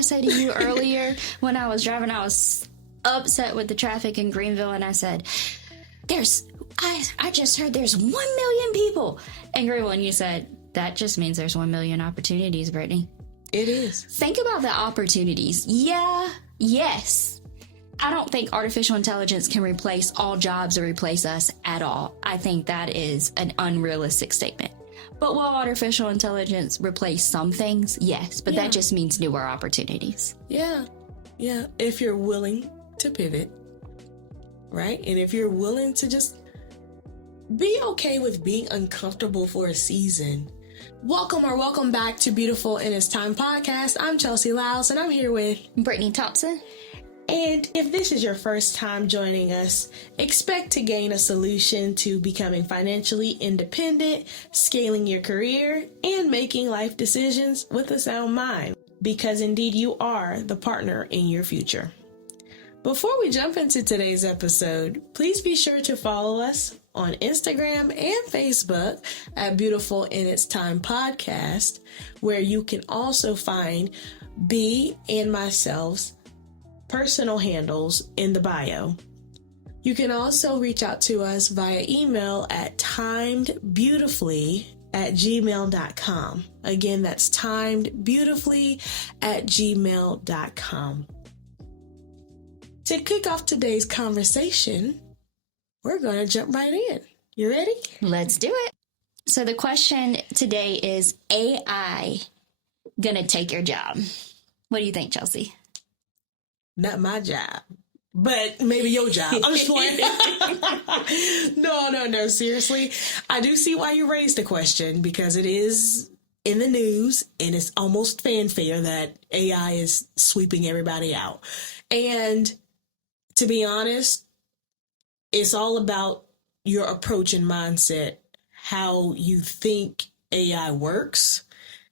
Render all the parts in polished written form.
I said to you earlier when I was driving? I was upset with the traffic in Greenville, and I said, I just heard there's 1 million people in Greenville, and you said, that just means there's 1 million opportunities, Brittany. It is. Think about the opportunities. Yes. I don't think artificial intelligence can replace all jobs or replace us at all. I think that is an unrealistic statement. But will artificial intelligence replace some things? Yes, but that just means newer opportunities. Yeah. If you're willing to pivot, right? And if you're willing to just be okay with being uncomfortable for a season. Welcome back to Beautiful in Its Time podcast. I'm Chelsea Lyles, and I'm here with Brittany Thompson. And if this is your first time joining us, expect to gain a solution to becoming financially independent, scaling your career, and making life decisions with a sound mind. Because indeed you are the partner in your future. Before we jump into today's episode, please be sure to follow us on Instagram and Facebook at Beautiful in Its Time podcast, where you can also find B and myself's personal handles in the bio. You can also reach out to us via email at timedbeautifully@gmail.com. Again, that's timedbeautifully@gmail.com. To kick off today's conversation, we're going to jump right in. You ready? Let's do it. So the question today is, AI gonna take your job? What do you think, Chelsea? Not my job, but maybe your job. I'm just playing. No, seriously. I do see why you raised the question, because it is in the news and it's almost fanfare that AI is sweeping everybody out. And to be honest, it's all about your approach and mindset, how you think AI works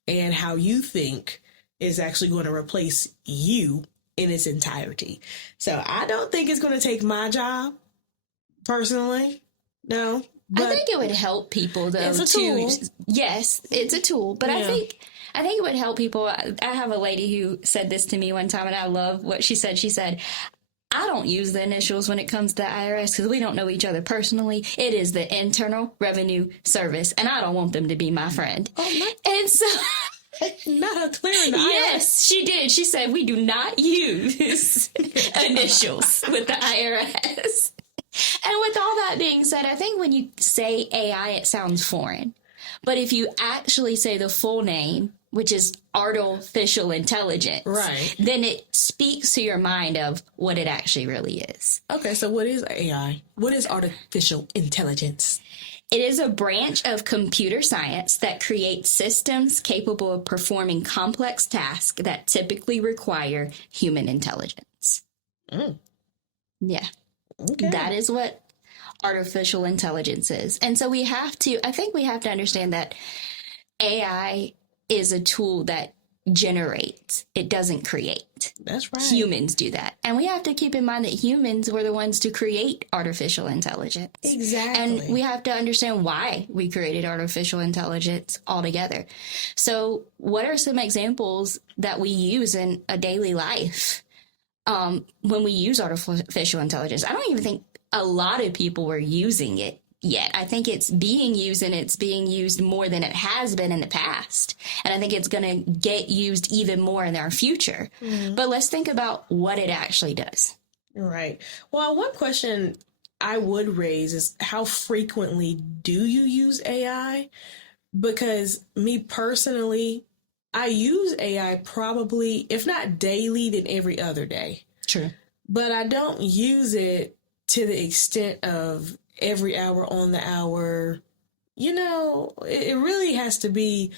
and how you think is actually going to replace you in its entirety. So I don't think it's going to take my job, personally. No. I think it would help people, though. It's a tool. Yes, it's a tool. But I think it would help people. I have a lady who said this to me one time, and I love what she said. She said, I don't use the initials when it comes to the IRS because we don't know each other personally. It is the Internal Revenue Service, and I don't want them to be my friend. And so... Not a clear in the Yes, she did. She said, we do not use initials with the IRS. And with all that being said, I think when you say AI, it sounds foreign. But if you actually say the full name, which is artificial intelligence, right, then it speaks to your mind of what it actually really is. Okay, so what is AI? What is artificial intelligence? It is a branch of computer science that creates systems capable of performing complex tasks that typically require human intelligence. Yeah. Okay. That is what artificial intelligence is. And so I think we have to understand that AI is a tool that generates. It doesn't create. That's right. Humans do that. And we have to keep in mind that humans were the ones to create artificial intelligence. Exactly. And we have to understand why we created artificial intelligence altogether. So what are some examples that we use in a daily life when we use artificial intelligence? I don't even think a lot of people were using it yet. I think it's being used, and it's being used more than it has been in the past. And I think it's going to get used even more in our future. Mm-hmm. But let's think about what it actually does. Right. Well, one question I would raise is, how frequently do you use AI? Because me personally, I use AI probably, if not daily, then every other day. True. But I don't use it to the extent of every hour on the hour. You know, it really has to be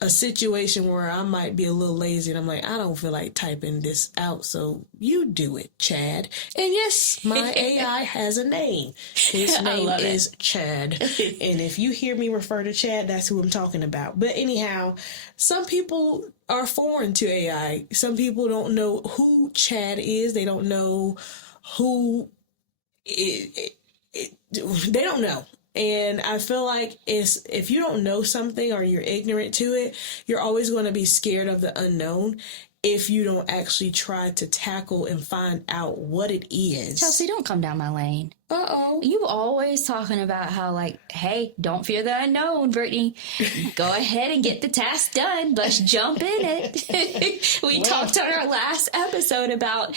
a situation where I might be a little lazy and I'm like, I don't feel like typing this out, so you do it, Chad. And yes, my AI has a name. His name is Chad. And if you hear me refer to Chad, that's who I'm talking about. But anyhow, some people are foreign to AI. Some people don't know who Chad is. They don't know who they don't know. And I feel like if you don't know something or you're ignorant to it, you're always going to be scared of the unknown. if you don't actually try to tackle and find out what it is. Chelsea, don't come down my lane. Uh-oh. You always talking about how, like, hey, don't fear the unknown, Brittany. Go ahead and get the task done. Let's jump in it. We talked on our last episode about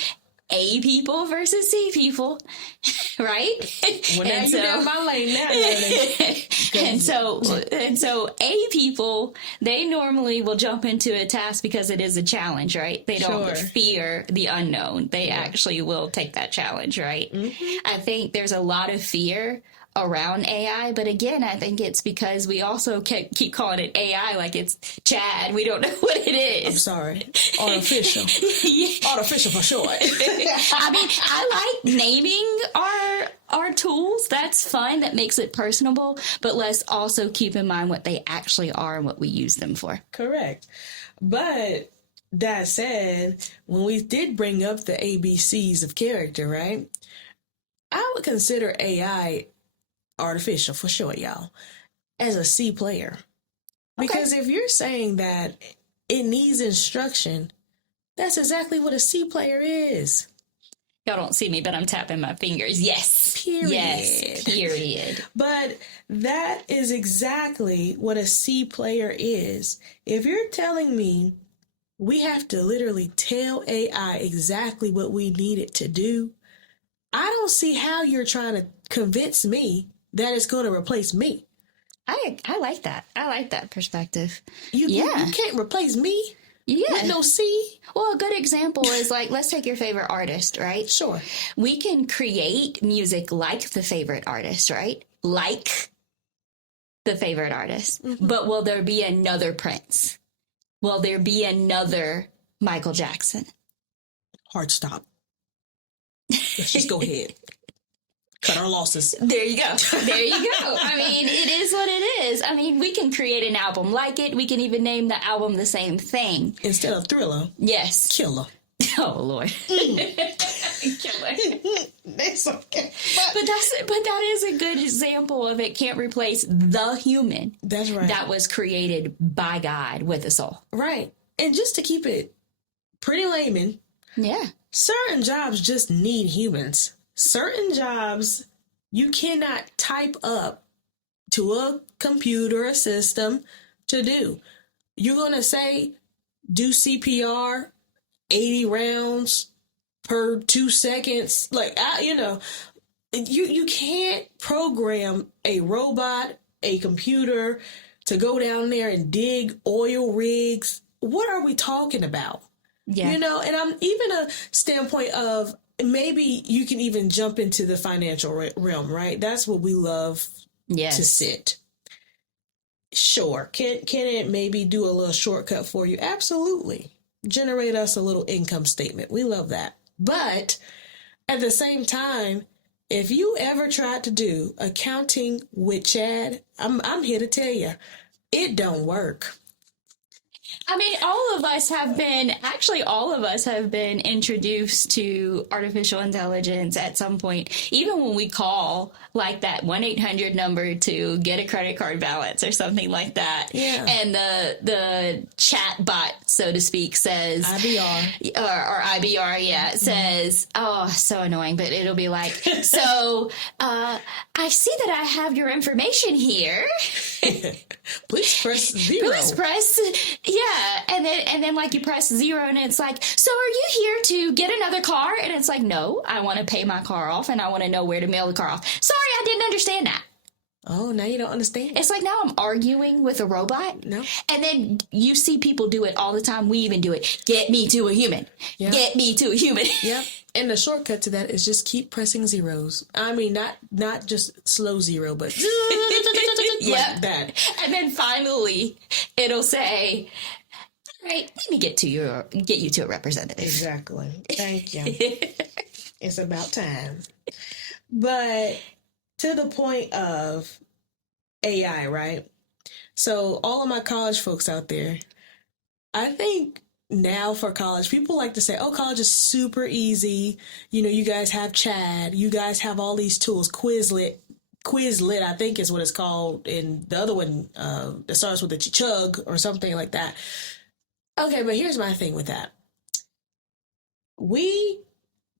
A people versus C people, right? Well, now you're down my lane now. and so A people, they normally will jump into a task because it is a challenge, right? They don't fear the unknown. They actually will take that challenge, right? Mm-hmm. I think there's a lot of fear around AI, but again, I think it's because we also keep calling it AI like it's Chad. We don't know what it is. I'm sorry. Artificial. Artificial for short. I mean, I like naming our tools. That's fun. That makes it personable. But let's also keep in mind what they actually are and what we use them for. Correct. But that said, when we did bring up the ABCs of character, right? I would consider AI artificial for sure, y'all, as a C player. Because if you're saying that it needs instruction, that's exactly what a C player is. Y'all don't see me, but I'm tapping my fingers. Yes. Period. Yes. Period. But that is exactly what a C player is. If you're telling me we have to literally tell AI exactly what we need it to do, I don't see how you're trying to convince me that it's going to replace me. I like that. I like that perspective. You can't replace me. Yeah. With no C. Well, a good example is like, let's take your favorite artist, right? Sure. We can create music like the favorite artist, right? Like the favorite artist. Mm-hmm. But will there be another Prince? Will there be another Michael Jackson? Hard stop. Let's just go ahead. Cut our losses. There you go. There you go. I mean, it is what it is. I mean, we can create an album like it. We can even name the album the same thing. Instead of Thriller. Yes. Killer. Oh, Lord. Killer. That's okay. But that is a good example of it can't replace the human. That's right. That was created by God with a soul. Right. And just to keep it pretty layman. Yeah. Certain jobs just need humans. Certain jobs you cannot type up to a computer, a system to do. You're going to say, do CPR 80 rounds per 2 seconds. Like, you can't program a robot, a computer to go down there and dig oil rigs. What are we talking about? Yeah. And I'm even a standpoint of, maybe you can even jump into the financial realm, right? That's what we love to sit. Sure. Can it maybe do a little shortcut for you? Absolutely. Generate us a little income statement. We love that. But at the same time, if you ever tried to do accounting with Chad, I'm here to tell you, it don't work. I mean, all of us have been introduced to artificial intelligence at some point, even when we call like that 1-800 number to get a credit card balance or something like that. Yeah. And the chat bot, so to speak, says IBR or IBR, says, oh, so annoying, but it'll be like, so I see that I have your information here. Please press 0. Please press, and then like you press 0 and it's like, so are you here to get another car? And it's like, no, I want to pay my car off and I want to know where to mail the car off. Sorry, I didn't understand that. Oh, now you don't understand. It's like now I'm arguing with a robot. No. And then you see people do it all the time. We even do it. Get me to a human. Yep. Get me to a human. Yep. And the shortcut to that is just keep pressing zeros. I mean, not just slow 0, but like that. And then finally, it'll say, all right, let me get you to a representative. Exactly. Thank you. It's about time. But to the point of AI, right? So all of my college folks out there, I think now for college, people like to say, oh, college is super easy. You guys have Chad. You guys have all these tools. Quizlet, I think is what it's called. And the other one that starts with a chug or something like that. Okay, but here's my thing with that. we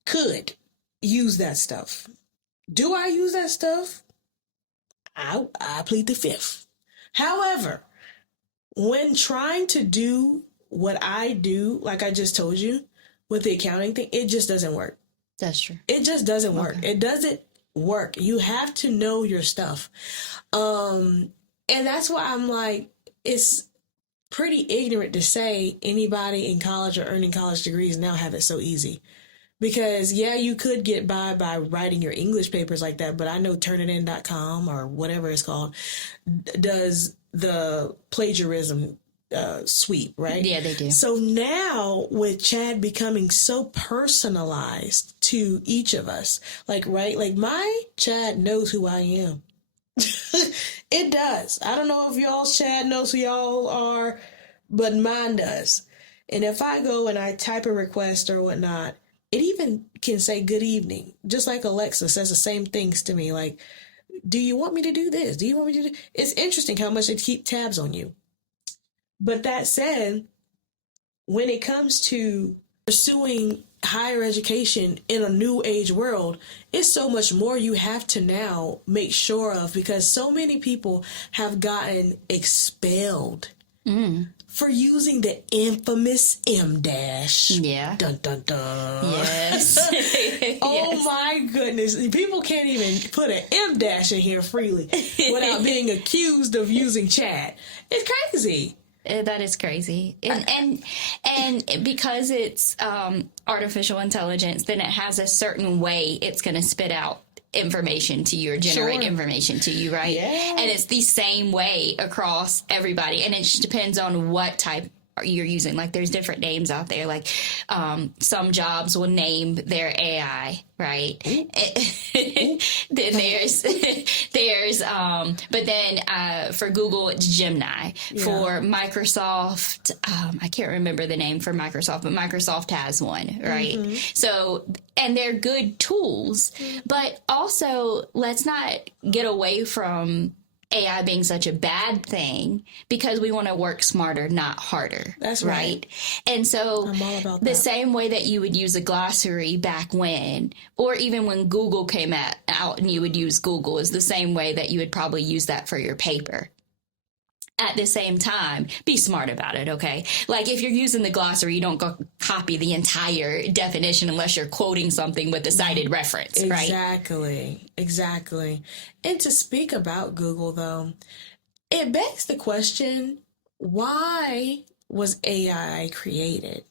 could use that stuff. Do I use that stuff? I plead the fifth. However, when trying to do what I do, like I just told you, with the accounting thing, it just doesn't work. That's true. It just doesn't work. Okay. It doesn't work. You have to know your stuff. And that's why I'm like, it's pretty ignorant to say anybody in college or earning college degrees now have it so easy. Because, yeah, you could get by writing your English papers like that, but I know Turnitin.com or whatever it's called does the plagiarism sweep, right? Yeah, they do. So now with Chad becoming so personalized to each of us, like, right? Like my Chad knows who I am. It does. I don't know if y'all's Chad knows who y'all are, but mine does. And if I go and I type a request or whatnot, it even can say good evening. Just like Alexa says the same things to me. Like, do you want me to do this? Do you want me to do? It's interesting how much they keep tabs on you. But that said, when it comes to pursuing higher education in a new age world, it's so much more you have to now make sure of, because so many people have gotten expelled for using the infamous M dash. Yeah. Dun dun dun. Yes. Oh Yes. my goodness. People can't even put an M dash in here freely without being accused of using chat. It's crazy. That is crazy, and because it's artificial intelligence, then it has a certain way it's going to spit out information to you or generate Sure. information to you, right? Yeah. And it's the same way across everybody, and it just depends on what type you're using. Like there's different names out there. Like some jobs will name their AI, right? Then there's but then for Google it's Gemini. For Microsoft, I can't remember the name for Microsoft, but Microsoft has one, right? So, and they're good tools, but also let's not get away from AI being such a bad thing, because we want to work smarter, not harder. That's right. And so I'm all about the that. same way that you would use a glossary back when, or even when Google came out and you would use Google, is the same way that you would probably use that for your paper. At the same time, be smart about it, okay? Like if you're using the glossary, you don't go copy the entire definition unless you're quoting something with a cited reference, right? Exactly. And to speak about Google, though, it begs the question, why was AI created?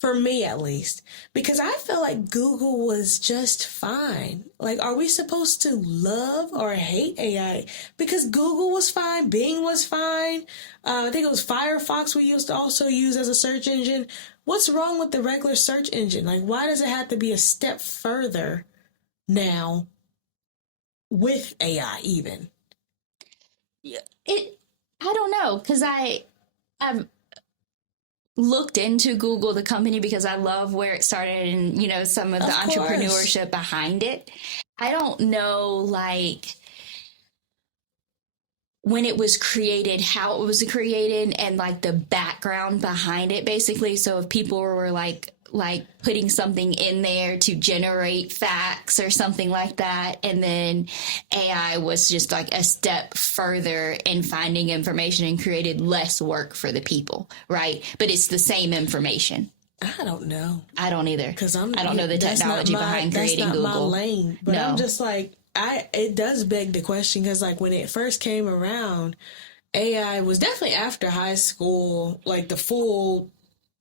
For me, at least, because I feel like Google was just fine. Like, are we supposed to love or hate AI? Because Google was fine, Bing was fine. I think it was Firefox we used to also use as a search engine. What's wrong with the regular search engine? Like, why does it have to be a step further now with AI even? I don't know, because I've looked into Google, the company, because I love where it started and, you know, some of the entrepreneurship behind it. I don't know, like, when it was created, how it was created, and like the background behind it, basically. So if people were like putting something in there to generate facts or something like that, and then AI was just like a step further in finding information and created less work for the people, right? But it's the same information. I don't know. I don't either, because I don't know the technology behind creating that's not Google. my lane, but No. I'm just like, it does beg the question, because like when it first came around, AI was definitely after high school, like the full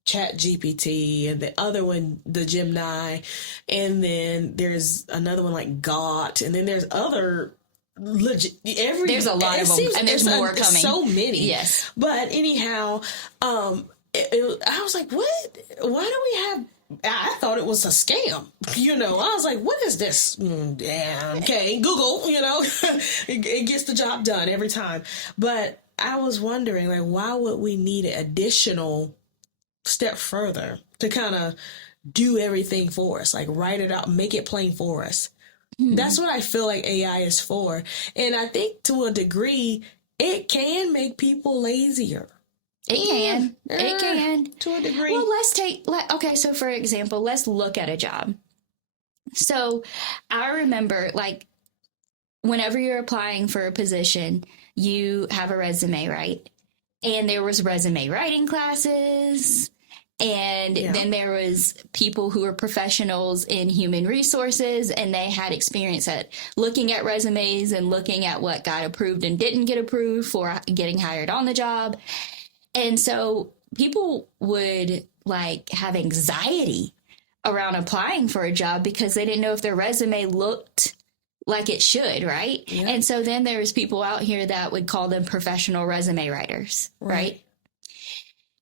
Chat GPT, and the other one, the Gemini, and then there's another one like Got, and then there's other legit there's a lot of them, and there's more coming. So many, yes. But anyhow, I was like, what? Why do we have? I thought it was a scam. You know, I was like, what is this? Yeah, okay, Google. You know, it gets the job done every time. But I was wondering, like, why would we need an additional step further to kind of do everything for us, like write it out, make it plain for us? That's what I feel like AI is for. And I think to a degree, it can make people lazier. It can. It can. To a degree. Well, okay, so for example, let's look at a job. So I remember, like, whenever you're applying for a position, you have a resume, right? And there was resume writing classes. And then there was people who were professionals in human resources, and they had experience at looking at resumes and looking at what got approved and didn't get approved for getting hired on the job. And so people would like have anxiety around applying for a job because they didn't know if their resume looked like it should, right? Yeah. And so then there's people out here that would call them professional resume writers, right?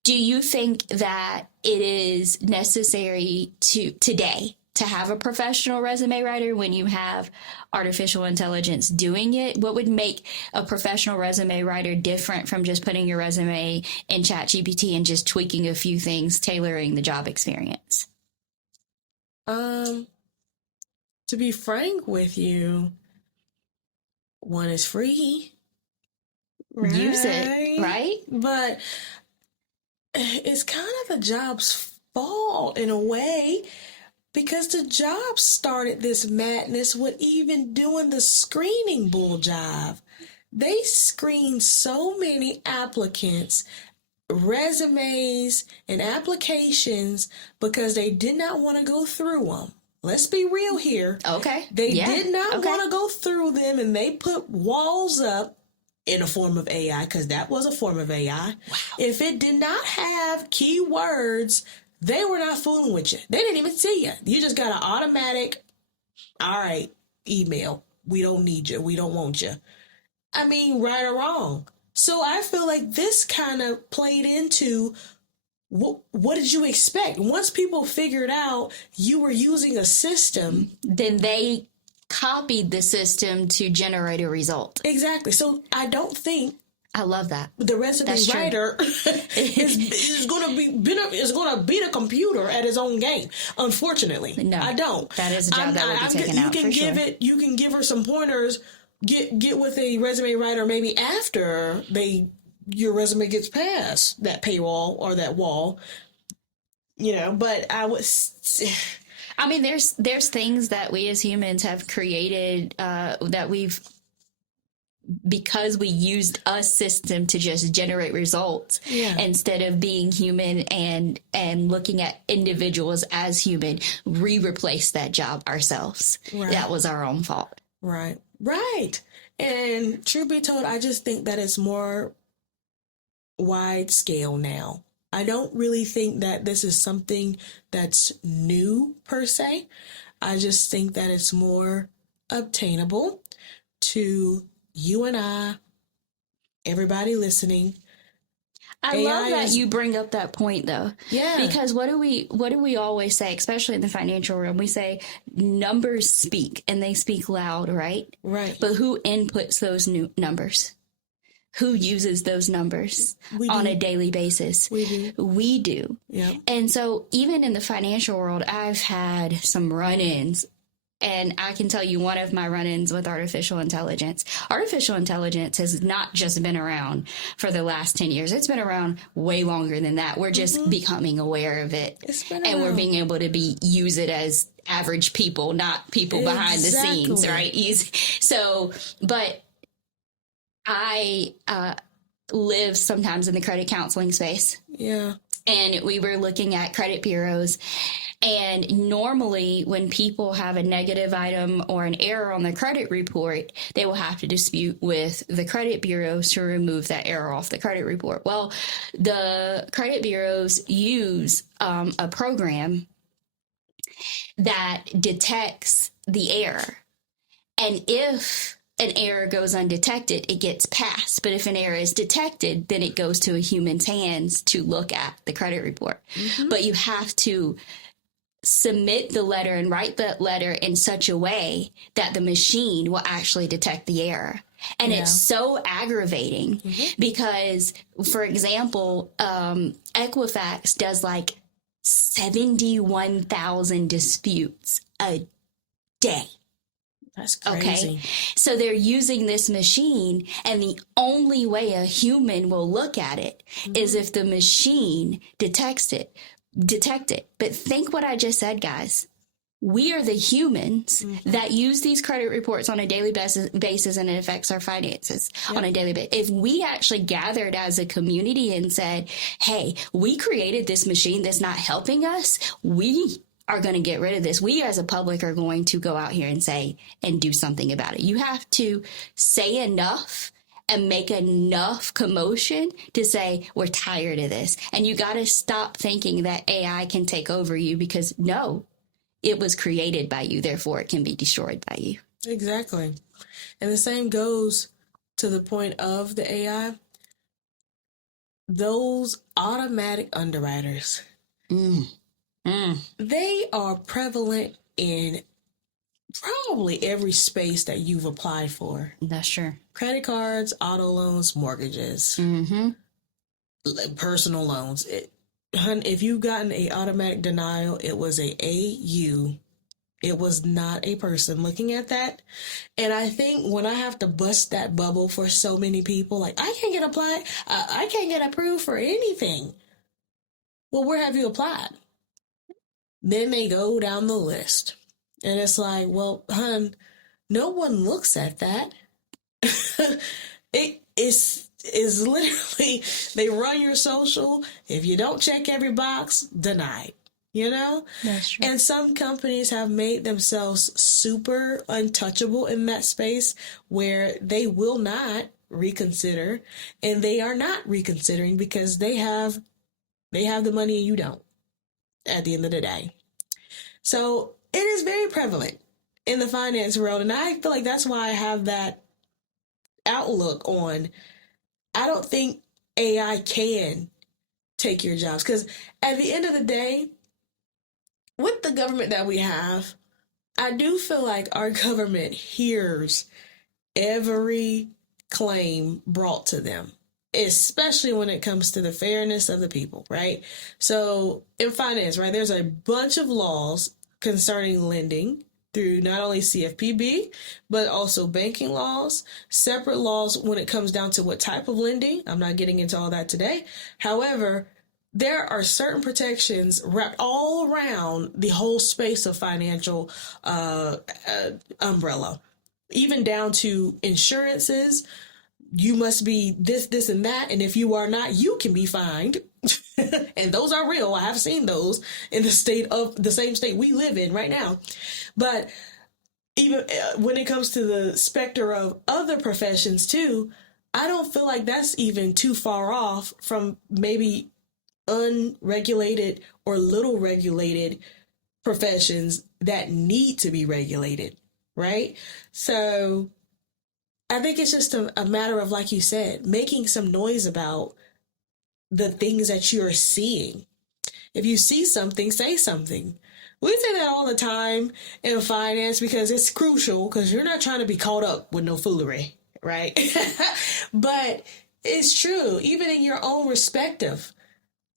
Do you think that it is necessary today to have a professional resume writer when you have artificial intelligence doing it? What would make a professional resume writer different from just putting your resume in ChatGPT and just tweaking a few things, tailoring the job experience? To be frank with you, one is free. Right? Use it, right? But it's kind of the job's fault in a way, because the job started this madness with even doing the screening bull jive. They screened so many applicants, resumes, and applications because they did not want to go through them. Let's be real here. Okay. They did not want to go through them, and they put walls up in a form of AI, because that was a form of AI. Wow. If it did not have keywords, they were not fooling with you. They didn't even see you. You just got an automatic, all right, email. We don't need you. We don't want you. I mean, right or wrong. So I feel like this kind of played into what did you expect? Once people figured out you were using a system, then they copied the system to generate a result. Exactly. So I don't think, I love that, the resume writer is going to beat a computer at his own game. Unfortunately, no, I don't. That is a job that would be taken out for sure. You can give her some pointers. Get with a resume writer maybe after your resume gets past that paywall or that wall. But I mean, there's things that we as humans have created that because we used a system to just generate results instead of being human and looking at individuals as human, we replaced that job ourselves. Right. That was our own fault. Right. And truth be told, I just think that it's more wide scale now. I don't really think that this is something that's new per se. I just think that it's more obtainable to you and I, everybody listening. I love that you bring up that point, though. Yeah. Because what do we always say, especially in the financial realm? We say numbers speak, and they speak loud, right? Right. But who inputs those new numbers? Who uses those numbers on a daily basis? We do. Yeah. And so even in the financial world, I've had some run-ins. And I can tell you one of my run-ins with artificial intelligence. Artificial intelligence has not just been around for the last 10 years. It's been around way longer than that. We're just becoming aware of it. And we're being able to use it as average people, not people behind the scenes, right? So, but I live sometimes in the credit counseling space. Yeah. And we were looking at credit bureaus. And normally when people have a negative item or an error on the credit report, they will have to dispute with the credit bureaus to remove that error off the credit report. Well, the credit bureaus use a program that detects the error. And if an error goes undetected, it gets passed. But if an error is detected, then it goes to a human's hands to look at the credit report. Mm-hmm. But you have to submit the letter and write that letter in such a way that the machine will actually detect the error. And it's so aggravating because, for example, Equifax does like 71,000 disputes a day. That's Okay. crazy. So they're using this machine, and the only way a human will look at it is if the machine detects it. But think what I just said, guys. We are the humans that use these credit reports on a daily basis, and it affects our finances on a daily basis. If we actually gathered as a community and said, hey, we created this machine that's not helping us, we are going to get rid of this. We as a public are going to go out here and say and do something about it. You have to say enough and make enough commotion to say, we're tired of this. And you got to stop thinking that AI can take over you, because no, it was created by you. Therefore, it can be destroyed by you. Exactly. And the same goes to the point of the AI. Those automatic underwriters, they are prevalent in probably every space that you've applied for. That's true. Credit cards, auto loans, mortgages, personal loans. If you've gotten a automatic denial, it was a AU. It was not a person looking at that. And I think when I have to bust that bubble for so many people, like, I can't get applied, I can't get approved for anything. Well, where have you applied? Then they go down the list. And it's like, well, hun, no one looks at that. It is literally, they run your social. If you don't check every box, denied. You know? That's true. And some companies have made themselves super untouchable in that space where they will not reconsider, and they are not reconsidering because they have the money and you don't at the end of the day. So it is very prevalent in the finance world. And I feel like that's why I have that outlook on, I don't think AI can take your jobs. Because at the end of the day, with the government that we have, I do feel like our government hears every claim brought to them, especially when it comes to the fairness of the people, right? So in finance, right, there's a bunch of laws concerning lending through not only CFPB, but also banking laws, separate laws when it comes down to what type of lending. I'm not getting into all that today. However, there are certain protections wrapped all around the whole space of financial umbrella, even down to insurances. You must be this, this, and that. And if you are not, you can be fined. And those are real. I have seen those in the same state we live in right now. But even when it comes to the specter of other professions too, I don't feel like that's even too far off from maybe unregulated or little regulated professions that need to be regulated, right? So I think it's just a matter of, like you said, making some noise about the things that you're seeing. If you see something, say something. We say that all the time in finance because it's crucial, because you're not trying to be caught up with no foolery, right? But it's true, even in your own respective.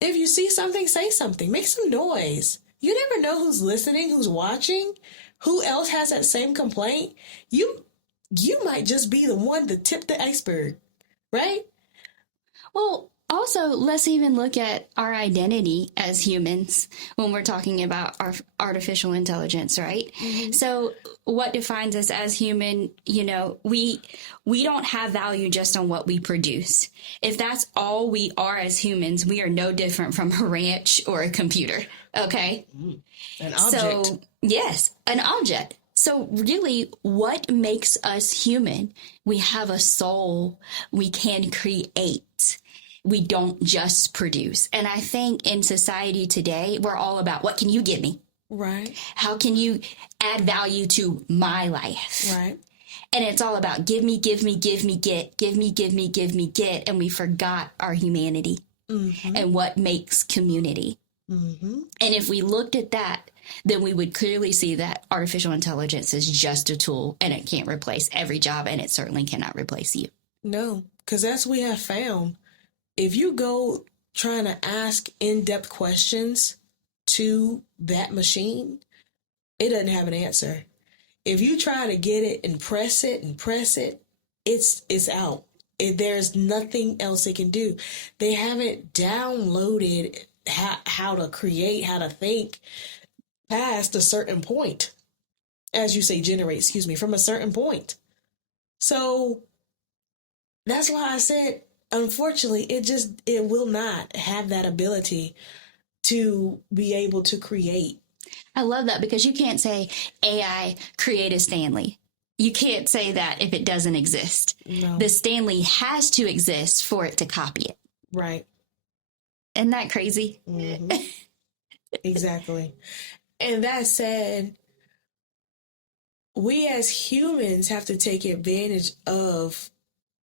If you see something, say something. Make some noise. You never know who's listening, who's watching, who else has that same complaint. You might just be the one to tip the iceberg, right? Well, also, let's even look at our identity as humans when we're talking about our artificial intelligence, right? So what defines us as human? You know, we don't have value just on what we produce. If that's all we are as humans, we are no different from a ranch or a computer, okay? An object. So, yes, an object. So really, what makes us human? We have a soul. We can create. We don't just produce. And I think in society today, we're all about, what can you give me? Right. How can you add value to my life? Right. And it's all about give me, give me, give me, get, give me, give me, give me, get. And we forgot our humanity and what makes community. And if we looked at that, then we would clearly see that artificial intelligence is just a tool and it can't replace every job, and it certainly cannot replace you. No, because as we have found, if you go trying to ask in-depth questions to that machine, it doesn't have an answer. If you try to get it and press it, it's out. There's nothing else it can do. They haven't downloaded how to create, how to think past a certain point. As you say, generate, from a certain point. So that's why I said, unfortunately, it will not have that ability to be able to create. I love that, because you can't say AI created Stanley. You can't say that if it doesn't exist. No. The Stanley has to exist for it to copy it. Right. Isn't that crazy? Mm-hmm. Exactly. And that said, we as humans have to take advantage of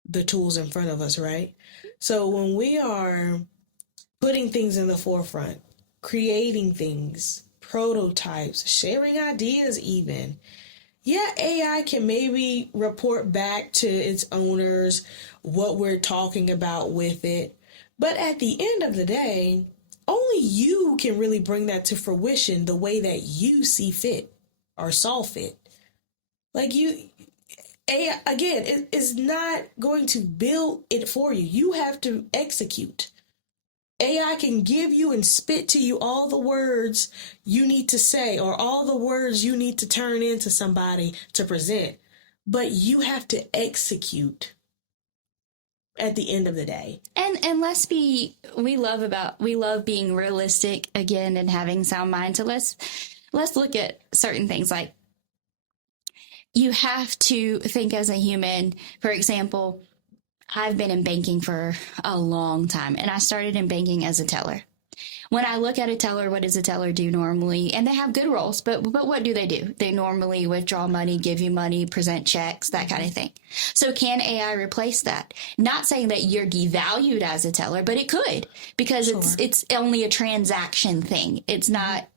the tools in front of us, right? So when we are putting things in the forefront, creating things, prototypes, sharing ideas even, yeah, AI can maybe report back to its owners what we're talking about with it. But at the end of the day, only you can really bring that to fruition the way that you see fit or saw fit. Like AI, again, it is not going to build it for you. You have to execute. AI can give you and spit to you all the words you need to say or all the words you need to turn into somebody to present. But you have to execute at the end of the day. And we love being realistic again and having sound mind. So let's look at certain things. Like, you have to think as a human. For example, I've been in banking for a long time, and I started in banking as a teller. When I look at a teller, what does a teller do normally? And they have good roles, but what do? They normally withdraw money, give you money, present checks, that kind of thing. So can AI replace that? Not saying that you're devalued as a teller, but it could, because Sure. it's only a transaction thing. It's not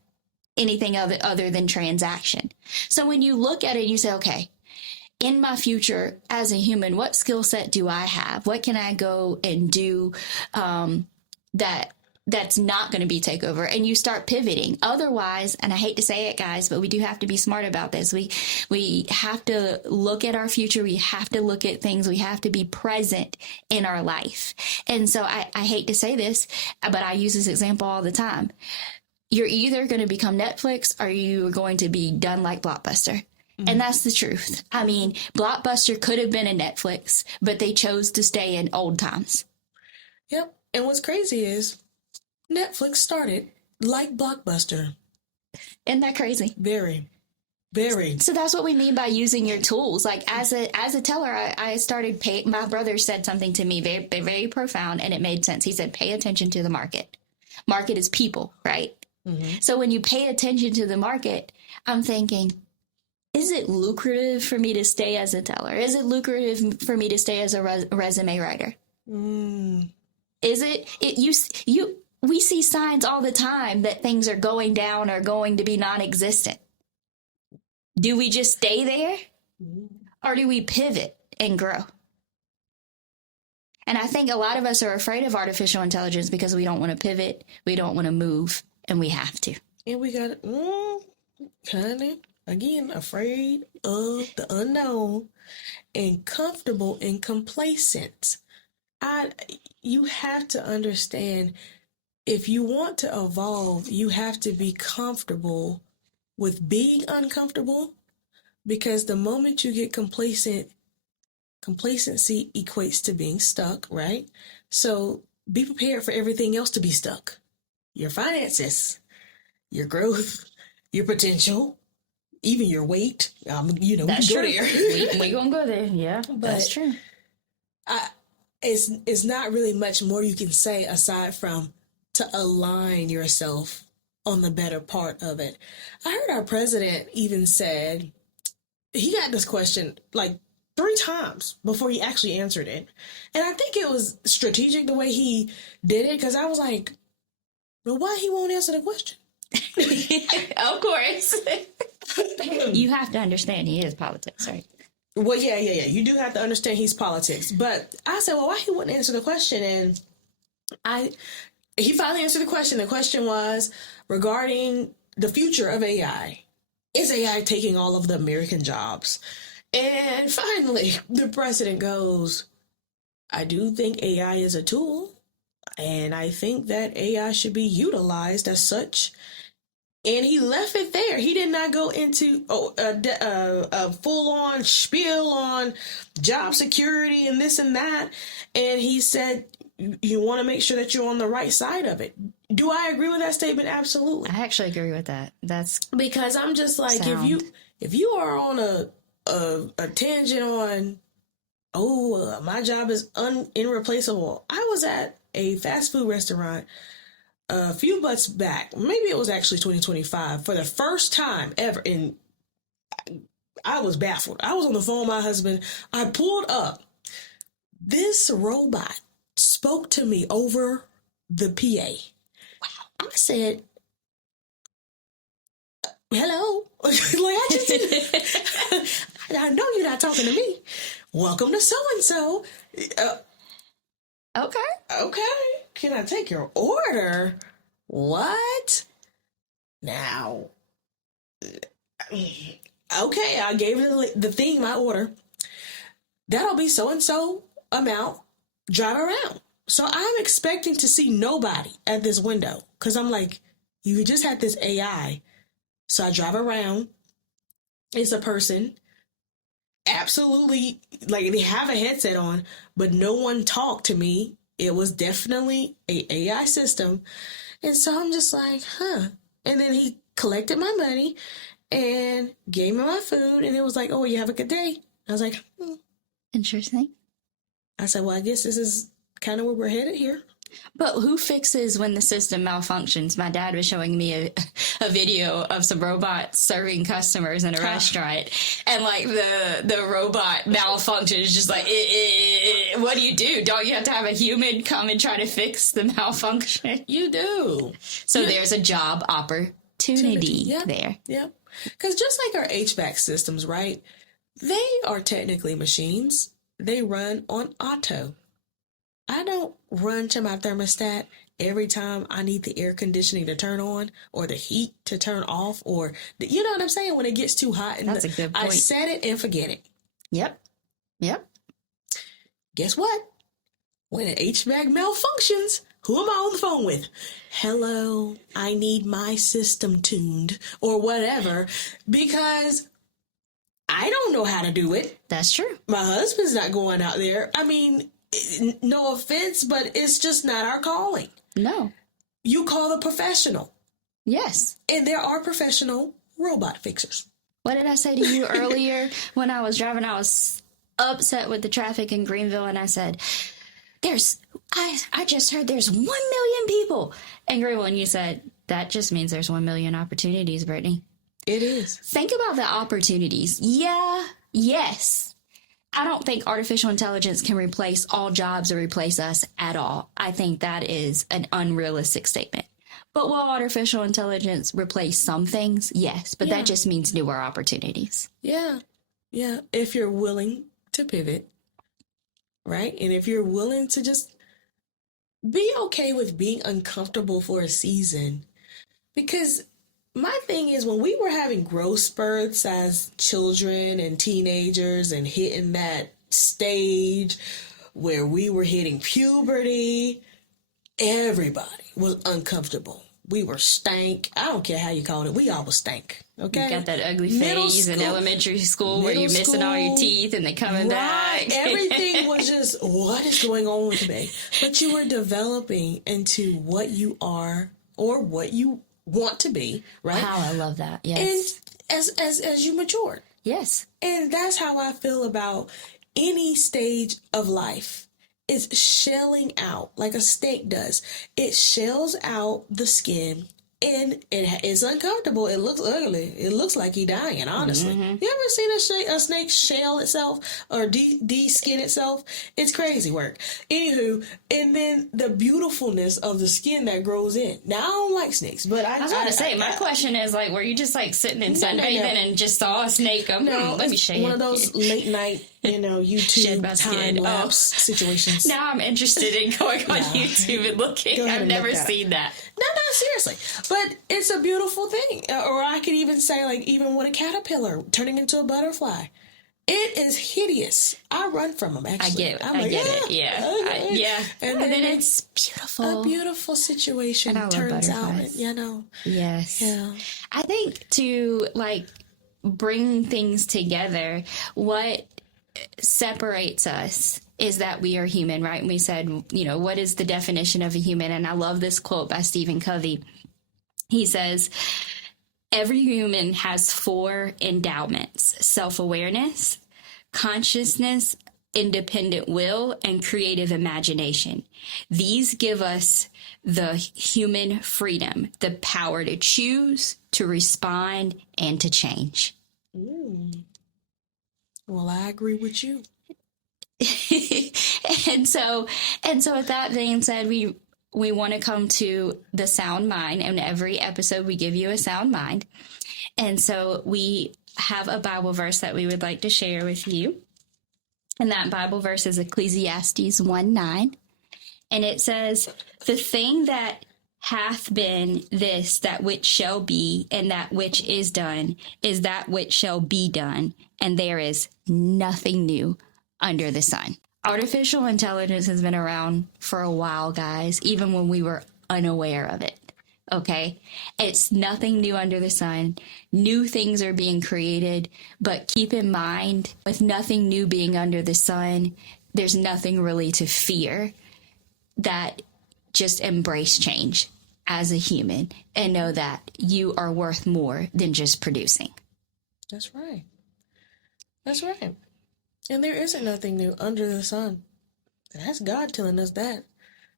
anything other than transaction. So when you look at it, you say, okay, in my future as a human, what skill set do I have? What can I go and do that's not going to be takeover? And you start pivoting. Otherwise, and I hate to say it, guys, but we do have to be smart about this. We have to look at our future. We have to look at things. We have to be present in our life. And so I hate to say this, but I use this example all the time. You're either going to become Netflix or you're going to be done like Blockbuster. And that's the truth. I mean, Blockbuster could have been a Netflix, but they chose to stay in old times. Yep. And what's crazy is Netflix started like Blockbuster. Isn't that crazy? Very, very. So that's what we mean by using your tools. Like, as a teller, I started paying. My brother said something to me very, very profound, and it made sense. He said, pay attention to the market. Market is people, right? Mm-hmm. So when you pay attention to the market, I'm thinking, is it lucrative for me to stay as a teller? Is it lucrative for me to stay as a resume writer? Is it? We see signs all the time that things are going down or going to be non-existent. Do we just stay there, or do we pivot and grow? And I think a lot of us are afraid of artificial intelligence because we don't want to pivot, we don't want to move, and we have to. And we got kind of, again, afraid of the unknown and comfortable and complacent. You have to understand, if you want to evolve, you have to be comfortable with being uncomfortable, because the moment you get complacent, complacency equates to being stuck, right? So be prepared for everything else to be stuck. Your finances, your growth, your potential, even your weight. That's true. We gonna go there. Yeah, but that's true. It's not really much more you can say aside from to align yourself on the better part of it. I heard our president even said, he got this question like 3 times before he actually answered it. And I think it was strategic the way he did it, because I was like, well, why he won't answer the question? Of course. You have to understand he is politics, right? Well, yeah. You do have to understand he's politics. But I said, well, why he wouldn't answer the question? And he finally answered the question. The question was regarding the future of AI. is AI taking all of the American jobs? And finally, the president goes, I do think AI is a tool, and I think that AI should be utilized as such. And he left it there. He did not go into a full-on spiel on job security and this and that. And he said, you want to make sure that you're on the right side of it. Do I agree with that statement? Absolutely. I actually agree with that. That's because I'm just like, sound. if you are on a tangent on, my job is irreplaceable. I was at a fast food restaurant a few months back, maybe it was actually 2025, for the first time ever, and I was baffled. I was on the phone with my husband. I pulled up. This robot spoke to me over the PA. Wow. I said, hello. Like, I just didn't, I know you're not talking to me. Welcome to so-and-so. Okay. Can I take your order? What? Now, okay, I gave it the thing, my order. That'll be so-and-so amount. Drive around. So I'm expecting to see nobody at this window because I'm like, you just had this AI. So I drive around. It's a person. Absolutely, like they have a headset on, but no one talked to me. It was definitely a AI system. And so I'm just like, huh. And then he collected my money and gave me my food. And it was like, oh, you have a good day. I was like, Interesting. I said, well, I guess this is kind of where we're headed here. But who fixes when the system malfunctions? My dad was showing me a video of some robots serving customers in a restaurant, and like the robot malfunctions, just like, what do? Don't you have to have a human come and try to fix the malfunction? You do. So there's a job opportunity there. Yeah. Because just like our HVAC systems, right? They are technically machines. They run on auto. I don't run to my thermostat every time I need the air conditioning to turn on or the heat to turn off, or you know what I'm saying, when it gets too hot. And that's a good point. I set it and forget it. Yep. Guess what? When an HVAC malfunctions, who am I on the phone with? Hello, I need my system tuned or whatever, because I don't know how to do it. That's true. My husband's not going out there. I mean, no offense, but it's just not our calling. No. You call the professional. Yes. And there are professional robot fixers. What did I say to you earlier when I was driving? I was upset with the traffic in Greenville, and I said, I just heard there's 1 million people in Greenville, and you said, that just means there's 1 million opportunities, Brittany. It is. Think about the opportunities. Yes. I don't think artificial intelligence can replace all jobs or replace us at all. I think that is an unrealistic statement. But will artificial intelligence replace some things? Yes, but that just means newer opportunities. Yeah. If you're willing to pivot, right? And if you're willing to just be okay with being uncomfortable for a season. Because my thing is, when we were having growth spurts as children and teenagers and hitting that stage where we were hitting puberty, everybody was uncomfortable. We were stank. I don't care how you call it. We all was stank. Okay. You got that ugly phase in elementary school where you're missing all your teeth and they coming back. Everything was just, what is going on with me? But you were developing into what you are or what you want to be, right? Wow, I love that. Yes. And as you matured. Yes. And that's how I feel about any stage of life. It's shelling out like a snake does. It shells out the skin, and it's uncomfortable. It looks ugly. It looks like he's dying, honestly. You ever seen a snake shell itself or de-skin itself? It's crazy work. Anywho, and then the beautifulness of the skin that grows in. Now, I don't like snakes, but I was about to say, my question is, like, were you just, like, sitting in sunbathing and just saw a snake? Let me shave. One of those late night, YouTube time-lapse situations. Now I'm interested in going on YouTube and looking. I've never seen that. No, not seriously. But it's a beautiful thing. Or I could even say, like, even with a caterpillar turning into a butterfly. It is hideous. I run from them, actually. I get it. Yeah. And then it's beautiful. A beautiful situation turns out, you know. Yes. Yeah. I think to, like, bring things together, what separates us is that we are human, right? And we said, you know, what is the definition of a human? And I love this quote by Stephen Covey. He says, every human has 4 endowments: self-awareness, consciousness, independent will, and creative imagination. These give us the human freedom, the power to choose, to respond, and to change. Well, I agree with you. and so with that being said, we want to come to the sound mind, and every episode we give you a sound mind. And so we have a Bible verse that we would like to share with you. And that Bible verse is Ecclesiastes 1:9. And it says, "The thing that hath been this, that which shall be, and that which is done, is that which shall be done. And there is nothing new under the sun." Artificial intelligence has been around for a while, guys, even when we were unaware of it. Okay? It's nothing new under the sun. New things are being created, but keep in mind, with nothing new being under the sun, there's nothing really to fear. That just embrace change as a human and know that you are worth more than just producing. That's right. That's right. And there isn't nothing new under the sun. And that's God telling us that.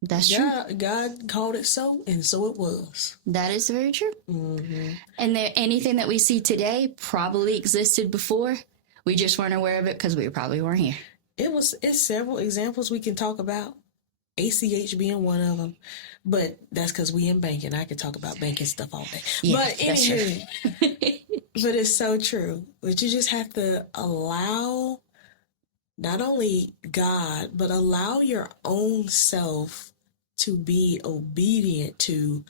That's true. God called it so, and so it was. That is very true. Mm-hmm. And anything that we see today probably existed before. We just weren't aware of it because we probably weren't here. It's several examples we can talk about. ACH being one of them. But that's because we in banking. I could talk about banking stuff all day. Yeah, but that's true. But it's so true. But you just have to allow not only God, but allow your own self to be obedient to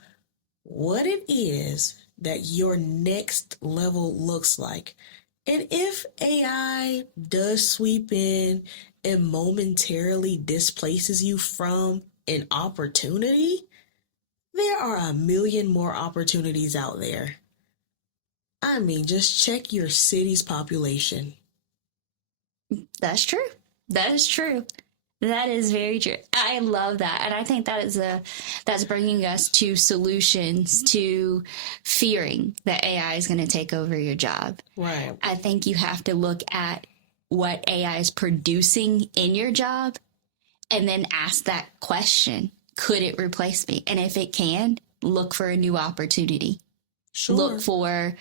what it is that your next level looks like. And if AI does sweep in and momentarily displaces you from an opportunity, there are a million more opportunities out there. I mean, just check your city's population. That's true. That is true. That is very true. I love that. And I think that's bringing us to solutions to fearing that AI is going to take over your job. Right. I think you have to look at what AI is producing in your job and then ask that question. Could it replace me? And if it can, look for a new opportunity. Sure. Look for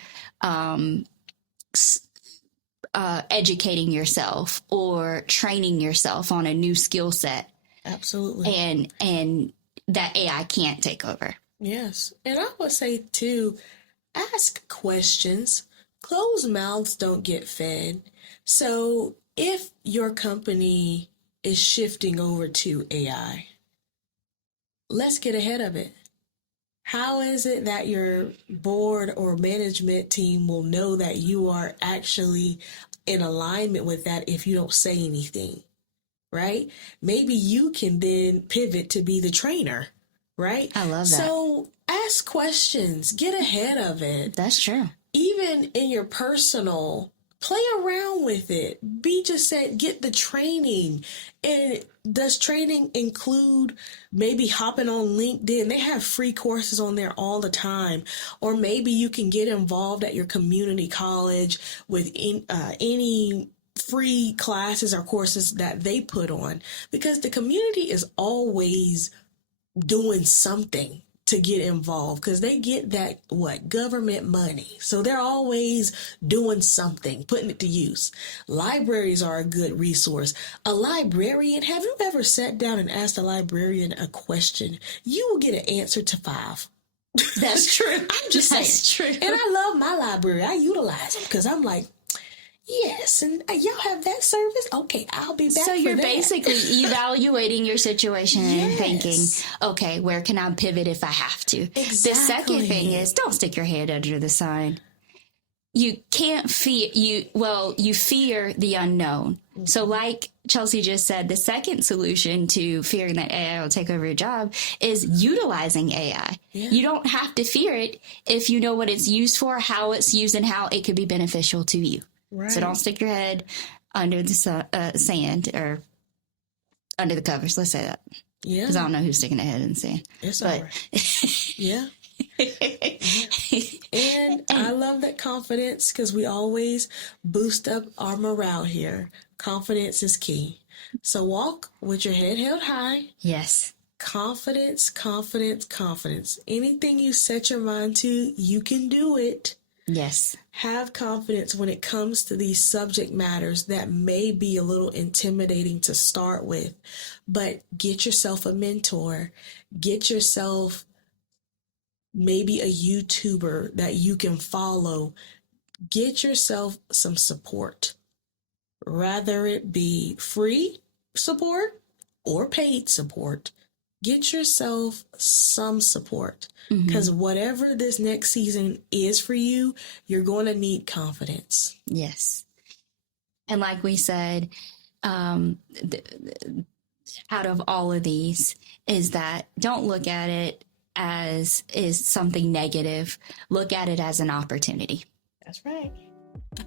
educating yourself or training yourself on a new skill set. Absolutely. And that AI can't take over. Yes. And I would say, too, ask questions. Closed mouths don't get fed. So if your company is shifting over to AI, let's get ahead of it. How is it that your board or management team will know that you are actually in alignment with that if you don't say anything, right? Maybe you can then pivot to be the trainer, right? I love that. So ask questions, get ahead of it. That's true. Even in your personal, play around with it. Just said, get the training. And does training include maybe hopping on LinkedIn? They have free courses on there all the time. Or maybe you can get involved at your community college with any free classes or courses that they put on. Because the community is always doing something to get involved, because they get that government money, so they're always doing something, putting it to use. Libraries are a good resource. A librarian, have you ever sat down and asked a librarian a question? You will get an answer to 5. That's true. I'm just saying. That's true. And I love my library. I utilize them because I'm like, Yes, and y'all have that service? Okay, I'll be back. So you're for that. basically evaluating your situation and Yes. thinking, okay, where can I pivot if I have to? The second thing is, don't stick your head under the sun. You can't fear, you fear the unknown. So like Chelsea just said, the second solution to fearing that AI will take over your job is utilizing AI. Yeah. You don't have to fear it if you know what it's used for, how it's used, and how it could be beneficial to you. Right. So don't stick your head under the sand or under the covers. Let's say that. Yeah. Because I don't know who's sticking their head in the sand. It's But all right. Yeah. And I love that confidence because we always boost up our morale here. Confidence is key. So walk with your head held high. Yes. Confidence, confidence, confidence. Anything you set your mind to, you can do it. Yes. Have confidence when it comes to these subject matters that may be a little intimidating to start with, but get yourself a mentor. Get yourself maybe a YouTuber that you can follow. Get yourself some support, rather it be free support or paid support. Get yourself some support because whatever this next season is for you, you're going to need confidence. Yes. And like we said, out of all of these is that don't look at it as is something negative. Look at it as an opportunity. That's right.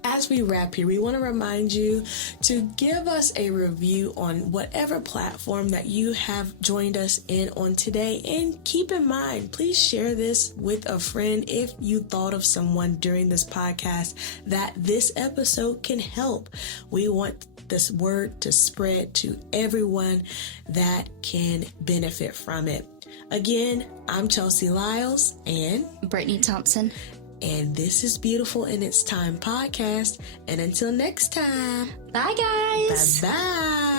As we wrap here, we want to remind you to give us a review on whatever platform that you have joined us in on today. And keep in mind, please share this with a friend if you thought of someone during this podcast that this episode can help. We want this word to spread to everyone that can benefit from it. Again, I'm Chelsea Lyles and Brittany Thompson. And this is Beautiful in Its Time podcast. And until next time. Bye, guys. Bye-bye.